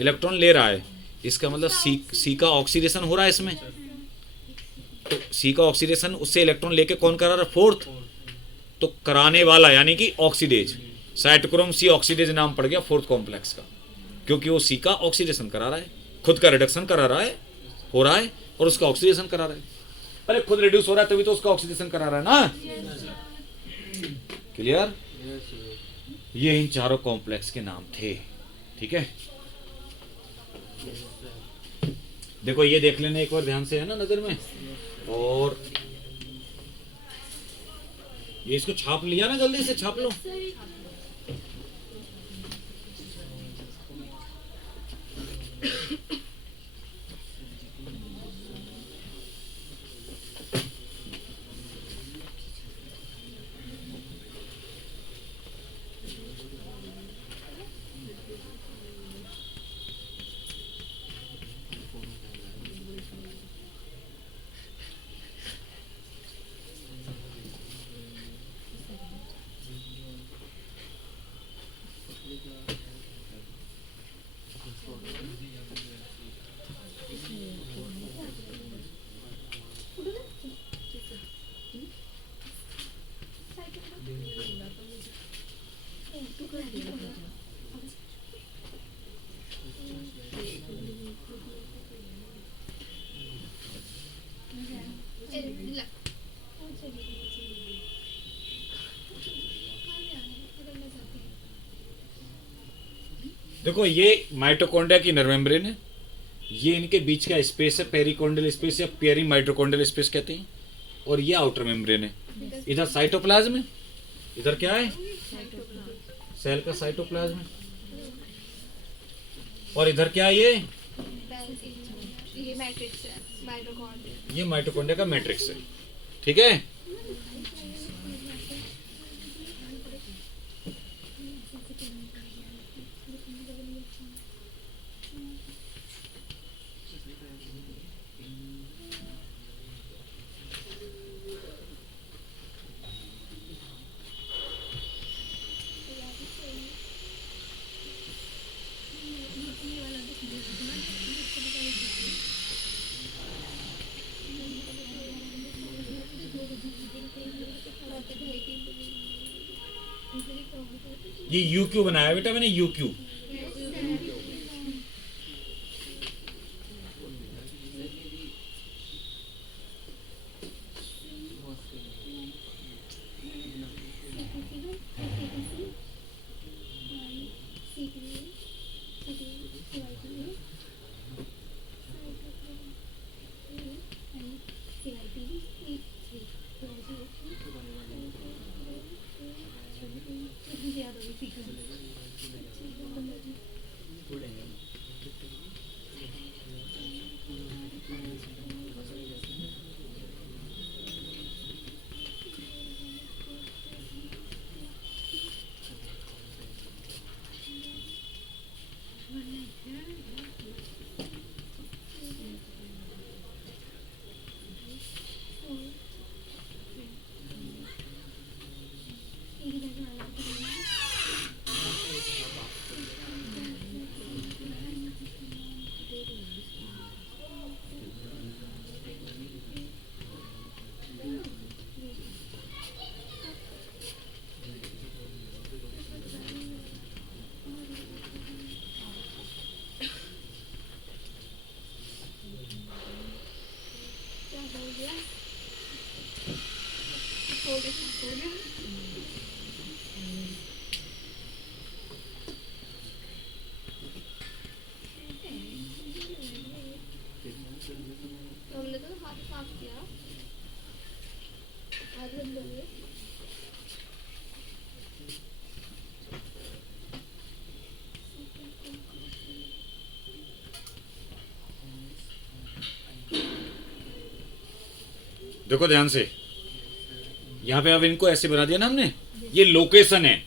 इलेक्ट्रॉन ले रहा है। इसका मतलब C का ऑक्सीडेशन हो रहा है इसमें, तो C का ऑक्सीडेशन उससे इलेक्ट्रॉन लेके कौन करा रहा है? फोर्थ। तो कराने वाला यानी कि ऑक्सीडेज, साइटोक्रोम C ऑक्सीडेज नाम पड़ गया फोर्थ कॉम्प्लेक्स का, क्योंकि वो C का ऑक्सीडेशन करा रहा है, खुद का रिडक्शन करा रहा है, हो रहा है, और उसका ऑक्सीडेशन करा रहा है। अरे खुद रिड्यूस हो रहा है तभी तो उसका ऑक्सीडेशन करा रहा है ना। क्लियर? ये इन चारों कॉम्प्लेक्स के नाम थे, ठीक है। देखो ये देख लेना एक बार ध्यान से, है ना नजर में। और ये इसको छाप लिया ना, जल्दी से छाप लो। देखो ये माइटोकॉन्ड्रिया की नर्व मेम्ब्रेन है, ये इनके बीच का स्पेस है पेरिकॉन्ड्रियल स्पेस या पेरी माइटोकॉन्ड्रियल स्पेस कहते हैं, और ये आउटर मेम्ब्रेन है। इधर साइटोप्लाज्म है, इधर क्या है सेल का साइटोप्लाज्म है, और इधर क्या है ये मैट्रिक्स है माइटोकॉन्ड्रिया। ये माइटोकॉन्ड्रिया का मैट्रिक्स है। ठीक है, ये यू क्यू बनाया बेटा मैंने, यू क्यू। हमने तो हाथ साफ किया, हाथ धो लिए। देखो ध्यान से, यहाँ पे अब इनको ऐसे बना दिया ना हमने, ये लोकेशन है।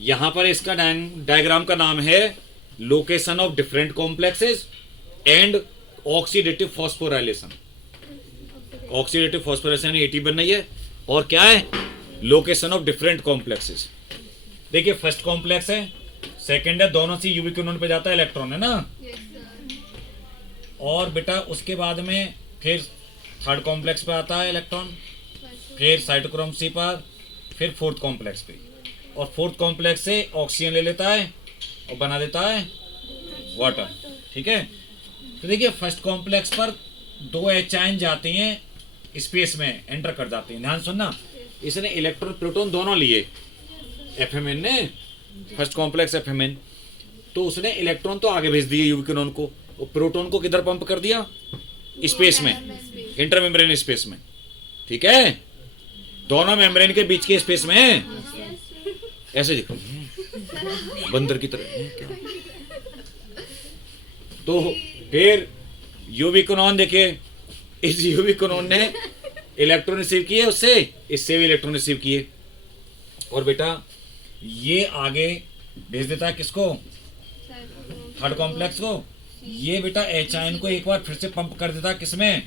यहाँ पर इसका डायग्राम का नाम है location of different complexes and oxidative phosphorylation. Oxidative phosphorylation eighty बन रही है, और क्या है लोकेशन ऑफ डिफरेंट कॉम्प्लेक्सेस। देखिए फर्स्ट कॉम्प्लेक्स है, सेकंड है, दोनों से यूवी क्यूनोन पे जाता है इलेक्ट्रॉन, है ना। और बेटा उसके बाद में फिर थर्ड कॉम्प्लेक्स पे आता है इलेक्ट्रॉन, फिर साइटोक्रोम सी पर, फिर फोर्थ कॉम्प्लेक्स पे, और फोर्थ कॉम्प्लेक्स से ऑक्सीजन ले लेता है और बना देता है वाटर। ठीक है, तो देखिए फर्स्ट कॉम्प्लेक्स पर दो एच आयन जाते हैं स्पेस में, एंटर कर जाते हैं। ध्यान सुनना, इसने इलेक्ट्रॉन प्रोटॉन दोनों लिए, एफएमएन ने फर्स्ट कॉम्प्लेक्स एफएमएन, तो उसने इलेक्ट्रॉन तो आगे भेज दिए यूवी क्यूनोन को, और प्रोटॉन को किधर पंप कर दिया स्पेस में, इंटरमेम्ब्रेन स्पेस में। ठीक है, दोनों मेम्ब्रेन के बीच के स्पेस में ऐसे दिख रहे हैं बंदर की तरह हैं क्या। तो फिर यूवी क्यूनोन देखिए, इस यूवी क्यूनोन ने इलेक्ट्रॉन रिसीव किए उससे, इससे भी इलेक्ट्रॉन रिसीव किए, और बेटा ये आगे भेज देता है किसको, थर्ड कॉम्प्लेक्स को। ये बेटा एच आयन को एक बार फिर से पंप कर देता है किसमें,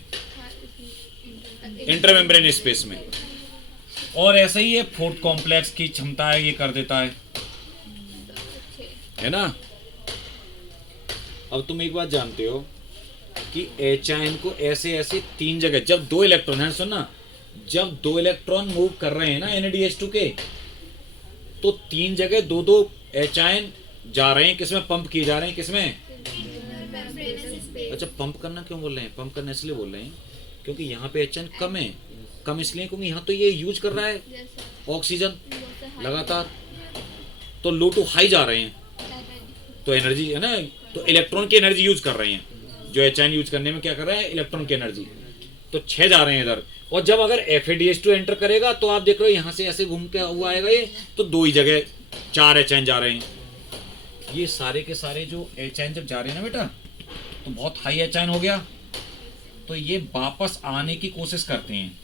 इंटरमेम्ब्रेन स्पेस में। और ऐसे ही ये फोर्थ कॉम्प्लेक्स की क्षमता है, ये कर देता है ना। अब तुम एक बात जानते हो कि एच आयन को ऐसे ऐसे तीन जगह, जब दो इलेक्ट्रॉन है, सुनना, जब दो इलेक्ट्रॉन मूव कर रहे हैं ना NADH2 के, तो तीन जगह दो दो एच आयन जा रहे हैं, किसमें पंप किए जा रहे हैं, किसमें। अच्छा, पंप करना क्यों बोल रहे हैं, पंप करना इसलिए बोल रहे हैं क्योंकि यहाँ पे एच आयन कम है, कम इसलिए क्योंकि यहाँ तो ये यूज कर रहा है ऑक्सीजन लगातार, तो लो टू हाई जा रहे हैं, तो एनर्जी है ना, तो इलेक्ट्रॉन की एनर्जी यूज कर रहे हैं, जो एच यूज करने में क्या कर रहा है, इलेक्ट्रॉन की एनर्जी। तो 6 जा रहे हैं इधर, और जब अगर FADH2 एंटर करेगा तो आप देख रहे हो यहाँ से ऐसे घूम के हुआ आएगा ये, तो 2 ही जगह 4 एच जा रहे हैं। ये सारे के सारे जो एच जब जा रहे हैं ना बेटा, तो बहुत हाई एच हो गया, तो ये वापस आने की कोशिश करते हैं।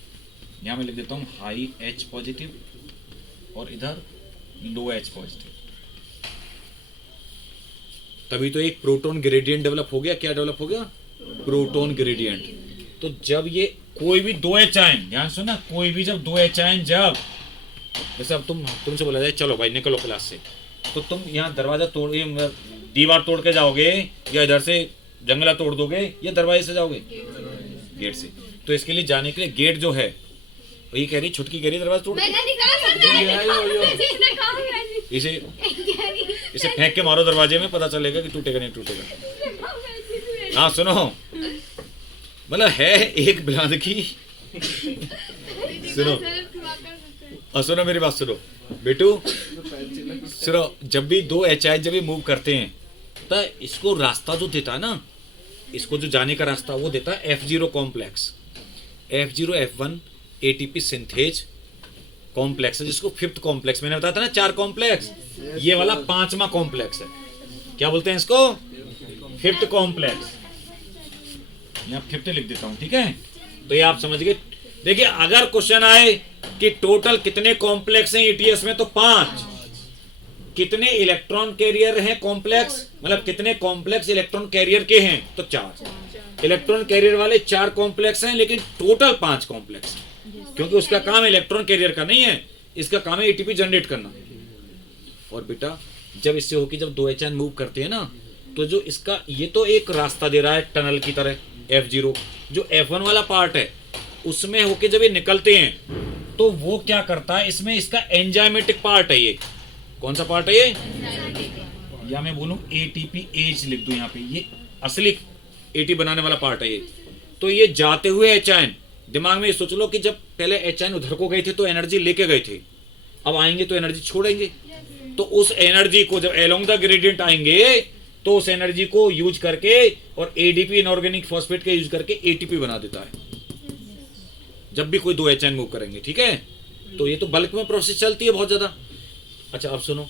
यहाँ मैं लिख देता हूँ हाई H पॉजिटिव और इधर लो H पॉजिटिव। तभी तो एक प्रोटॉन ग्रेडियंट डेवलप हो गया। क्या डेवलप हो गया? Proton gradient. तो जब ये कोई भी 2 H आयन, ध्यान सुना, कोई भी जब 2 H आयन, जब जैसे अब तुमसे बोला जाए चलो भाई निकलो क्लास से, तो तुम यहाँ दरवाजा तोड़, दीवार तोड़ के जाओगे, या इधर से जंगला तोड़ दोगे, या दरवाजे से जाओगे? गेट से। तो इसके लिए जाने के लिए गेट जो है, ये कह रही छुटकी कह रही दरवाजा तोड़, इसे फेंक के मारो दरवाजे में, पता चलेगा कि टूटेगा नहीं टूटेगा। हाँ सुनो, मतलब है एक बिलाद की सुनो, सुनो मेरी बात सुनो बेटू, सुनो, जब भी 2 HI जब भी मूव करते हैं तो इसको रास्ता जो देता है ना, इसको जो जाने का रास्ता वो देता है F0 complex. F0 F1 ATP synthase complex है, जिसको 5th कॉम्प्लेक्स मैंने बताया था ना, 4 कॉम्प्लेक्स, ये वाला 5वां कॉम्प्लेक्स है। क्या बोलते हैं इसको? 5th complex. यहाँ 5th लिख देता हूँ, ठीक है? तो ये आप समझ गए। देखिए अगर क्वेश्चन आए कि टोटल कितने कॉम्प्लेक्स हैं ETS में, तो 5। कितने इलेक्ट्रॉन कैरियर हैं कॉम्प्लेक्स, मतलब कितने कॉम्प्लेक्स इलेक्ट्रॉन कैरियर के हैं, तो 4। इलेक्ट्रॉन कैरियर वाले 4 कॉम्प्लेक्स हैं, लेकिन टोटल 5 कॉम्प्लेक्स, क्योंकि उसका काम इलेक्ट्रॉन कैरियर का नहीं है, इसका काम है ATP जनरेट करना। और बेटा जब इससे होकर जब 2 HN मूव करते हैं ना, तो जो इसका ये तो एक रास्ता दे रहा है टनल की तरह F0, जो F1 वाला पार्ट है उसमें होके जब ये निकलते हैं तो वो क्या करता है, इसमें इसका एंजाइमेटिक पार्ट है। ये कौन सा पार्ट है ये? या मैं बोलूं ATPase लिख दूं यहाँ पे, ये असली AT बनाने वाला पार्ट है ये। तो ये जाते हुए एचआयन, दिमाग में ये सोच लो कि जब पहले एचआयन उधर को गए थे तो एनर्जी लेके गए थे, अब आएंगे तो एनर्जी छोड़ेंगे। तो उस एनर्जी को जब अलोंग द ग्रेडियंट आएंगे तो उस एनर्जी को यूज करके और ADP इनऑर्गेनिक फॉस्फेट का यूज करके ATP बना देता है जब भी कोई 2 HN मूव करेंगे, ठीक है? तो ये तो बल्क में प्रोसेस चलती है बहुत ज्यादा। अच्छा अब सुनो,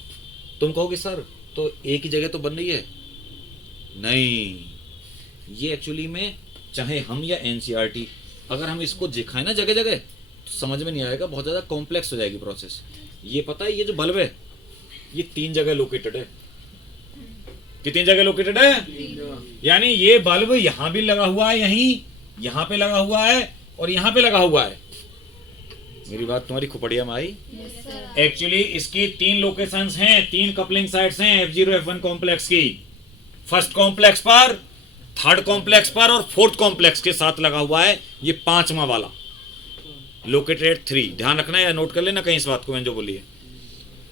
तुम कहोगे सर तो एक ही जगह तो बन रही है, नहीं, ये एक्चुअली में चाहे हम या NCERT अगर हम इसको दिखाएं ना जगह जगह तो समझ में नहीं आएगा, बहुत ज्यादा कॉम्प्लेक्स हो जाएगी प्रोसेस। ये पता है, ये जो बल्ब है ये 3 जगह लोकेटेड है। कितनी जगह लोकेटेड है? यानी ये बल्ब यहां भी लगा हुआ है, यहीं यहां पे लगा हुआ है और यहां पे लगा हुआ है। मेरी बात तुम्हारी खुपड़िया में आई? एक्चुअली इसकी 3 लोकेशंस हैं, 3 कपलिंग साइट्स हैं F0 F1 कॉम्प्लेक्स की। फर्स्ट कॉम्प्लेक्स पर, थर्ड कॉम्प्लेक्स पर और फोर्थ कॉम्प्लेक्स के साथ लगा हुआ है ये 5वां वाला लोकेटेड 3। ध्यान रखना या नोट कर लेना कहीं इस बात को मैंने जो बोली है।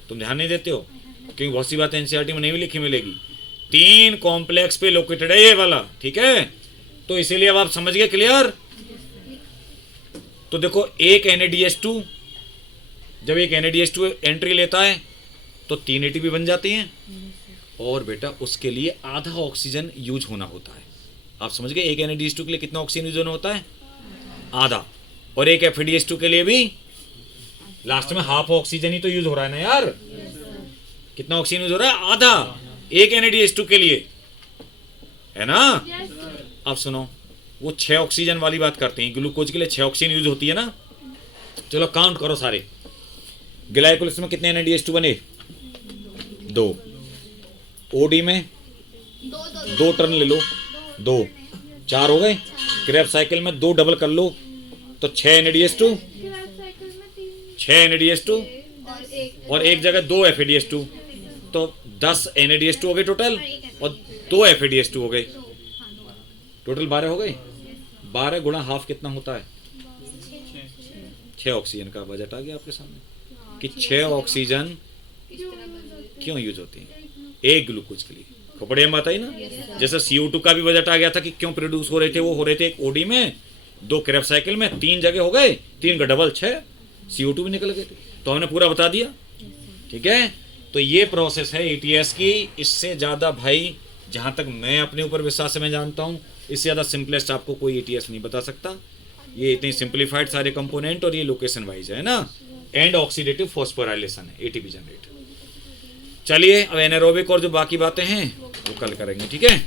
तुम ध्यान नहीं देते हो क्योंकि बहुत सी बात NCERT में नहीं भी लिखी मिलेगी। 3 कॉम्प्लेक्स पे लोकेटेड है ये वाला, ठीक है? तो इसीलिए अब आप समझ गए, क्लियर? तो देखो एक NADH2, जब एक NADH2 एंट्री लेता है तो 3 ATP बन जाते हैं, और बेटा उसके लिए आधा ऑक्सीजन यूज होना होता है। आप समझ गए? एक NADH2 के लिए कितना ऑक्सीजन यूज होना होता है? आधा। और एक FADH2 के लिए भी लास्ट में हाफ ऑक्सीजन ही तो यूज हो रहा है ना यार। कितना ऑक्सीजन यूज हो रहा है? आधा, एक NADH2 के लिए, है ना? अब सुनो, वो 6 ऑक्सीजन वाली बात करते हैं। ग्लूकोज के लिए 6 ऑक्सीजन यूज होती है ना। चलो काउंट करो सारे। ग्लाइकोलिसिस में कितने NADH2 बने? 2। OD में 2 टर्न ले लो, 2, 4 हो गए। क्रेब साइकिल में 2 डबल कर लो तो 6 NADH2, 6 NADH2 और एक जगह 2 FADH2, तो 10 NADH2 हो गए टोटल और 2 FADH2 हो गए, टोटल 12 हो गए। 12 गुणा हाफ कितना होता है? 6 ऑक्सीजन का बजट आ गया आपके सामने कि 6 ऑक्सीजन क्यों यूज होती है एक ग्लूकोज के लिए। कपड़े में बात आई ना। जैसे CO2 का भी बजट आ गया था कि क्यों प्रोड्यूस हो रहे थे, वो हो रहे थे एक OD में, 2 क्रेब साइकिल में, 3 जगह हो गए, 3 का डबल 6 CO2 भी निकल गए थे। तो हमने पूरा बता दिया, ठीक है? तो ये प्रोसेस है एटीएस की। इससे ज़्यादा भाई जहाँ तक मैं अपने ऊपर विश्वास है मैं जानता हूँ, इससे ज़्यादा सिंपलेस्ट आपको कोई एटीएस नहीं बता सकता। ये इतनी सिंप्लीफाइड सारे कंपोनेंट और ये लोकेशन वाइज है ना। एंड ऑक्सीडेटिव फॉस्फोराइलेशन है एटीपी जनरेट। चलिए अब एनारोबिक और जो बाकी बातें हैं वो कल करेंगे, ठीक है।